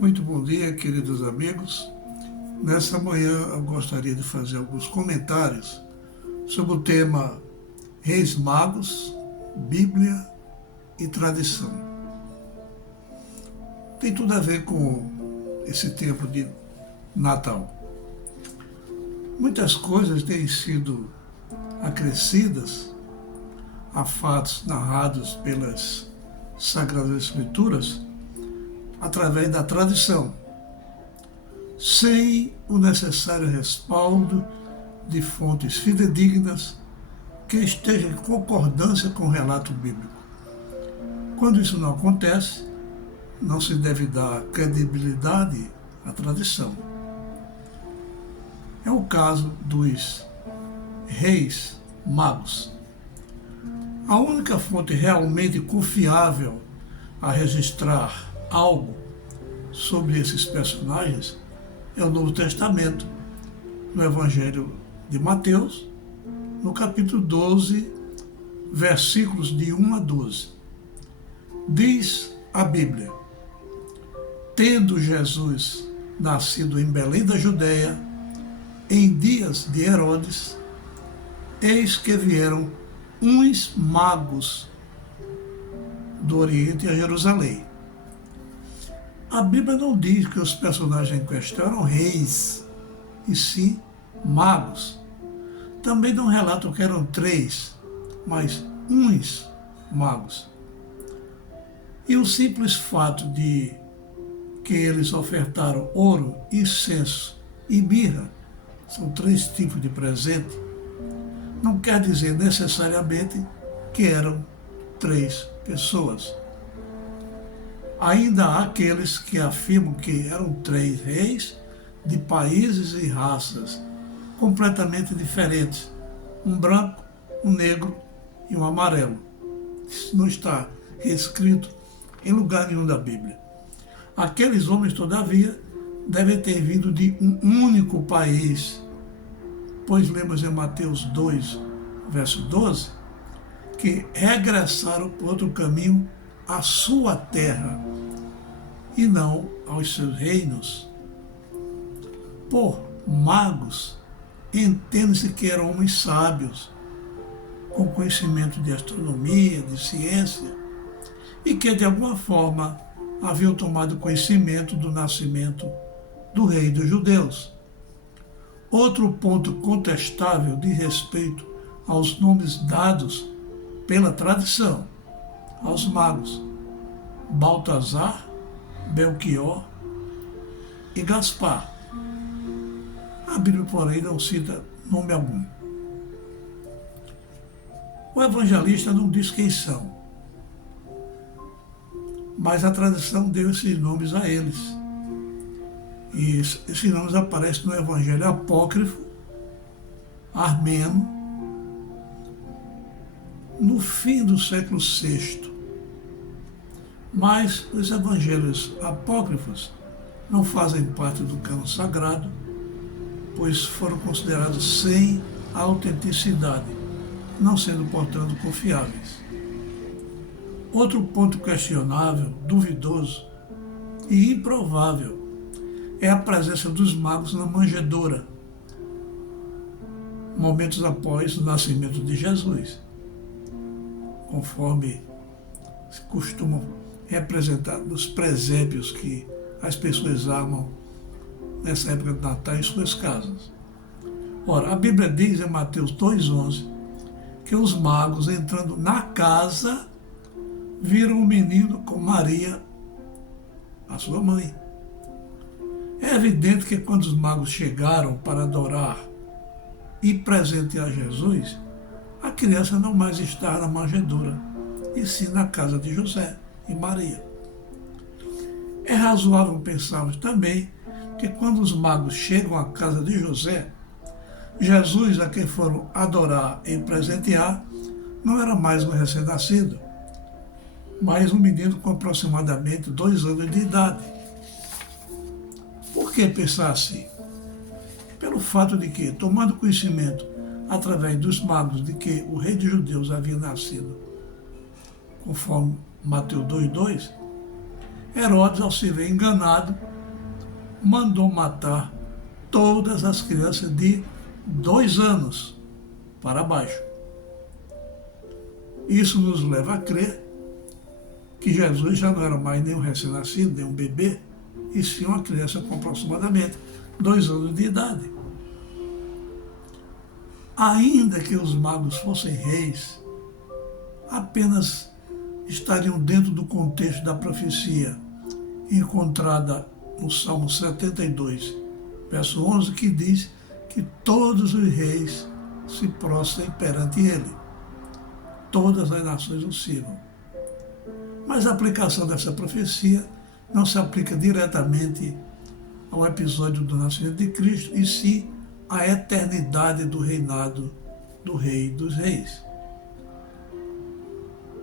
Muito bom dia, queridos amigos. Nessa manhã eu gostaria de fazer alguns comentários sobre o tema Reis Magos, Bíblia e Tradição. Tem tudo a ver com esse tempo de Natal. Muitas coisas têm sido acrescidas a fatos narrados pelas Sagradas Escrituras através da tradição, sem o necessário respaldo de fontes fidedignas que estejam em concordância com o relato bíblico. Quando isso não acontece, não se deve dar credibilidade à tradição. É o caso dos reis magos. A única fonte realmente confiável a registrar algo sobre esses personagens é o Novo Testamento, no Evangelho de Mateus, no capítulo 12, versículos de 1 a 12. Diz a Bíblia: tendo Jesus nascido em Belém da Judéia, em dias de Herodes, eis que vieram uns magos do Oriente a Jerusalém. A Bíblia não diz que os personagens em questão eram reis, e sim magos. Também não relata que eram 3, mas uns magos. E o simples fato de que eles ofertaram ouro, incenso e mirra, são 3 tipos de presente, não quer dizer necessariamente que eram 3 pessoas. Ainda há aqueles que afirmam que eram 3 reis de países e raças completamente diferentes. Um branco, um negro e um amarelo. Isso não está escrito em lugar nenhum da Bíblia. Aqueles homens, todavia, devem ter vindo de um único país, pois lemos em Mateus 2, verso 12, que regressaram por outro caminho à sua terra e não aos seus reinos. Por magos, entende-se que eram homens sábios, com conhecimento de astronomia, de ciência, e que de alguma forma haviam tomado conhecimento do nascimento do rei dos judeus. Outro ponto contestável diz respeito aos nomes dados pela tradição aos magos: Baltazar, Belchior e Gaspar. A Bíblia, porém, não cita nome algum. O evangelista não diz quem são, mas a tradição deu esses nomes a eles. E esses nomes aparecem no Evangelho Apócrifo, armeno, no fim do século VI. Mas os evangelhos apócrifos não fazem parte do cânon sagrado, pois foram considerados sem autenticidade, não sendo, portanto, confiáveis. Outro ponto questionável, duvidoso e improvável é a presença dos magos na manjedoura, momentos após o nascimento de Jesus, conforme se costumam representar nos presépios que as pessoas amam nessa época de Natal em suas casas. Ora, a Bíblia diz em Mateus 2,11 que os magos, entrando na casa, viram um menino com Maria, a sua mãe. É evidente que quando os magos chegaram para adorar e presentear Jesus, a criança não mais está na manjedoura, e sim na casa de José e Maria. É razoável pensarmos também que quando os magos chegam à casa de José, Jesus, a quem foram adorar e presentear, não era mais um recém-nascido, mas um menino com aproximadamente 2 anos de idade. Por que pensar assim? Pelo fato de que, tomando conhecimento através dos magos de que o rei dos judeus havia nascido, conforme Mateus 2,2, Herodes, ao se ver enganado, mandou matar todas as crianças de 2 anos para baixo. Isso nos leva a crer que Jesus já não era mais nem um recém-nascido, nem um bebê, e sim uma criança com aproximadamente 2 anos de idade. Ainda que os magos fossem reis, apenas estariam dentro do contexto da profecia encontrada no Salmo 72, verso 11, que diz que todos os reis se prostrem perante ele. Todas as nações o sirvam. Mas a aplicação dessa profecia não se aplica diretamente ao episódio do nascimento de Cristo, e sim à eternidade do reinado do Rei dos Reis.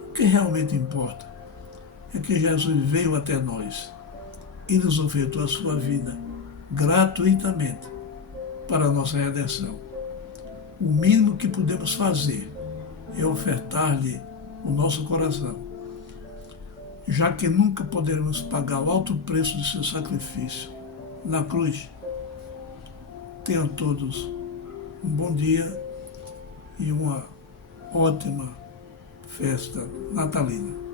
O que realmente importa é que Jesus veio até nós e nos ofertou a sua vida gratuitamente para a nossa redenção. O mínimo que podemos fazer é ofertar-lhe o nosso coração, já que nunca poderemos pagar o alto preço de seu sacrifício na cruz. Tenham todos um bom dia e uma ótima festa natalina.